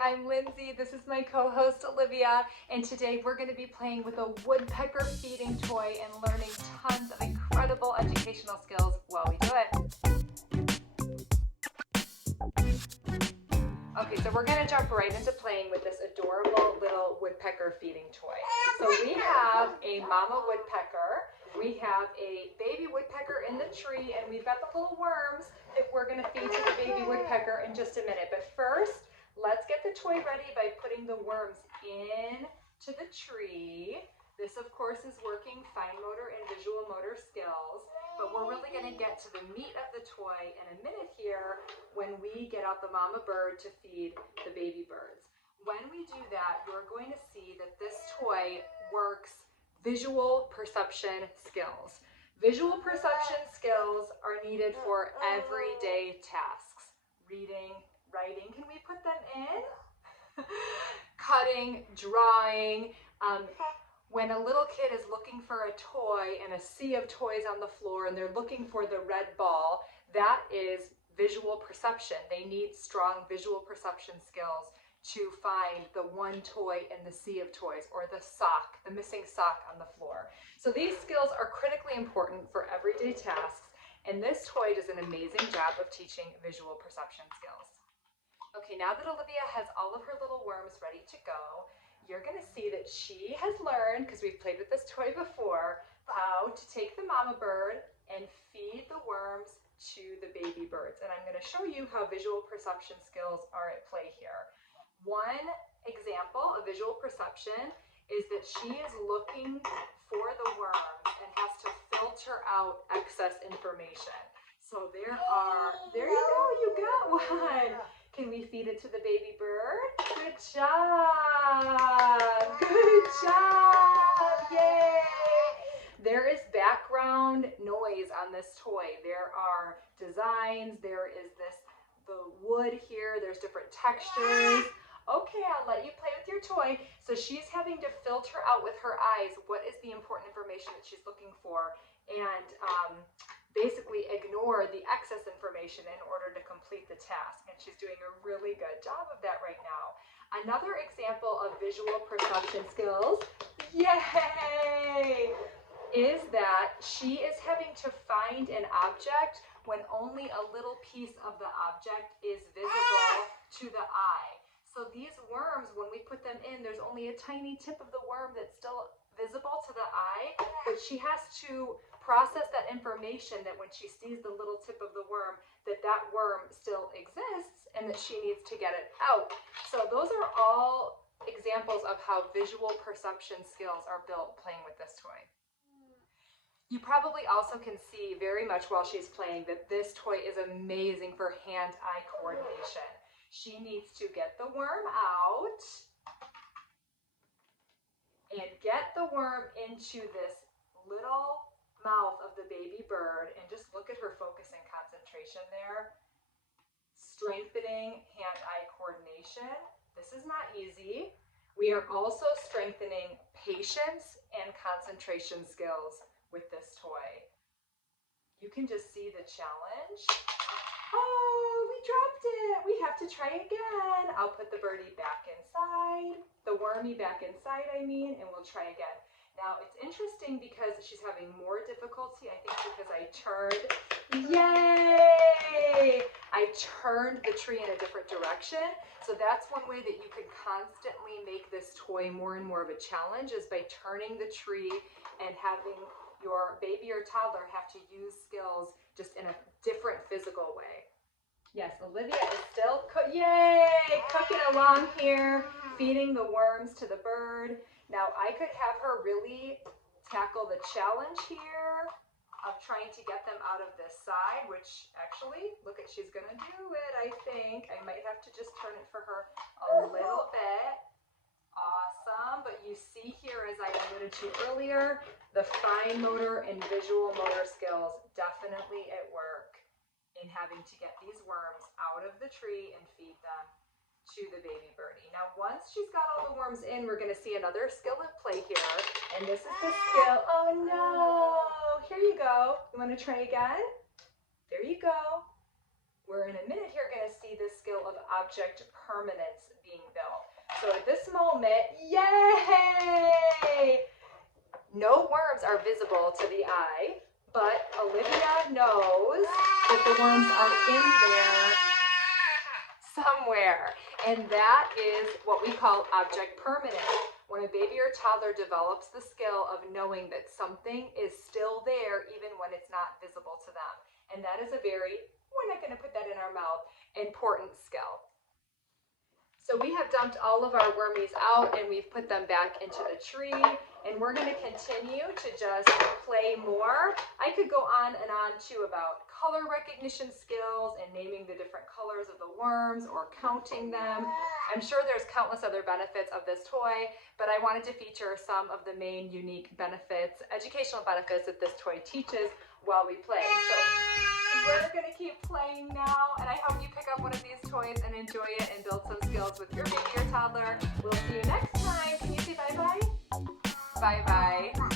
I'm Lindsay. This is my co-host Olivia, and today we're going to be playing with a woodpecker feeding toy and learning tons of incredible educational skills while we do it. Okay, so we're going to jump right into playing with this adorable little woodpecker feeding toy. So we have a mama woodpecker, we have a baby woodpecker in the tree, and we've got the little worms that we're going to feed to the baby woodpecker in just a minute. But first, let's get the toy ready by putting the worms into the tree. This, of course, is working fine motor and visual motor skills, but we're really going to get to the meat of the toy in a minute here when we get out the mama bird to feed the baby birds. When we do that, you're going to see that this toy works visual perception skills. Visual perception skills are needed for everyday tasks. Reading, writing, can we put them in? Cutting, drawing. When a little kid is looking for a toy and a sea of toys on the floor and they're looking for the red ball, that is visual perception. They need strong visual perception skills to find the one toy in the sea of toys, or the sock, the missing sock on the floor. So these skills are critically important for everyday tasks, and this toy does an amazing job of teaching visual perception skills. Okay, now that Olivia has all of her little worms ready to go, you're going to see that she has learned, because we've played with this toy before, how to take the mama bird and feed the worms to the baby birds. And I'm going to show you how visual perception skills are at play here. One example of visual perception is that she is looking for the worms and has to filter out excess information. So there you go, you got one. Can we feed it to the baby bird? Good job, good job, yay. There is background noise on this toy. There are designs, there is the wood here, there's different textures. Okay, I'll let you play with your toy. So she's having to filter out with her eyes what is the important information that she's looking for, and basically ignore the excess information in order to complete the task. And she's doing a really good job of that right now. Another example of visual perception skills, yay, is that she is having to find an object when only a little piece of the object is visible to the eye. So these worms, when we put them in, there's only a tiny tip of the worm that's still visible to the eye, but she has to process that information that when she sees the little tip of the worm, that worm still exists and that she needs to get it out. So those are all examples of how visual perception skills are built playing with this toy. You probably also can see very much while she's playing that this toy is amazing for hand-eye coordination. She needs to get the worm out and get the worm into this little mouth of the baby bird, and just look at her focus and concentration there. Strengthening hand-eye coordination. This is not easy. We are also strengthening patience and concentration skills with this toy. You can just see the challenge. Oh, we dropped it. We have to try again. I'll put the birdie back inside, the wormy back inside, I mean, and we'll try again. Now, it's interesting because she's having more difficulty, I think because I turned, yay! I turned the tree in a different direction. So that's one way that you can constantly make this toy more and more of a challenge, is by turning the tree and having your baby or toddler have to use skills just in a different physical way. Yes, Olivia is still cooking along here, feeding the worms to the bird. Now I could have her really tackle the challenge here of trying to get them out of this side, which actually, look at, she's gonna do it, I think. I might have to just turn it for her a little bit. Awesome, but you see here, as I alluded to earlier, the fine motor and visual motor skills definitely at work in having to get these worms out of the tree and feed them to the baby birdie. Now, once she's got all the worms in, we're going to see another skill at play here, and this is the skill. Oh no, here you go. You want to try again? There you go. We're in a minute here going to see the skill of object permanence being built. So at this moment, yay! No worms are visible to the eye, but Olivia knows that the worms are in there somewhere. And that is what we call object permanence. When a baby or toddler develops the skill of knowing that something is still there even when it's not visible to them. And that is a very, we're not going to put that in our mouth, important skill. So we have dumped all of our wormies out and we've put them back into the tree, and we're going to continue to just play more. I could go on and on too about color recognition skills and naming the different colors of the worms or counting them. I'm sure there's countless other benefits of this toy, but I wanted to feature some of the main unique benefits, educational benefits that this toy teaches while we play. So we're going to keep playing now, and I hope you pick up one of these toys and enjoy it and build some skills with your baby or toddler. We'll see you next time. Can you say bye-bye? Bye-bye.